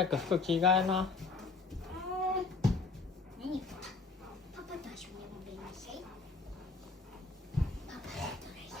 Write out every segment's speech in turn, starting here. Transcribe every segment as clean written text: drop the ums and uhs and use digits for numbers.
早く服着替えな。何パパと一緒に踊りなさい。パパと踊りなさい。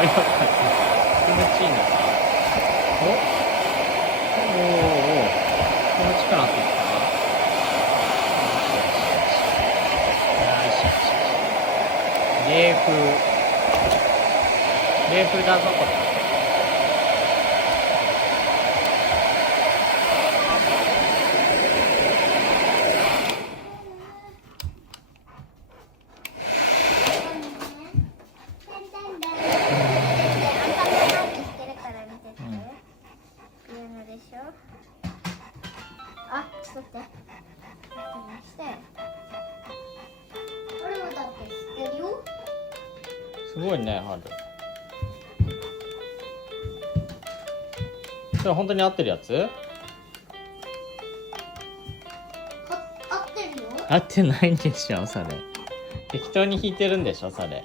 気持ちいいな。おお気持ちよくなってきた。冷風だぞこれ。あ、ちょっと待って。これもだって知ってるよ。すごいね、ハル。それ本当に合ってるやつ？合ってるよ。合ってないんでしょ、それ。適当に弾いてるんでしょ、それ。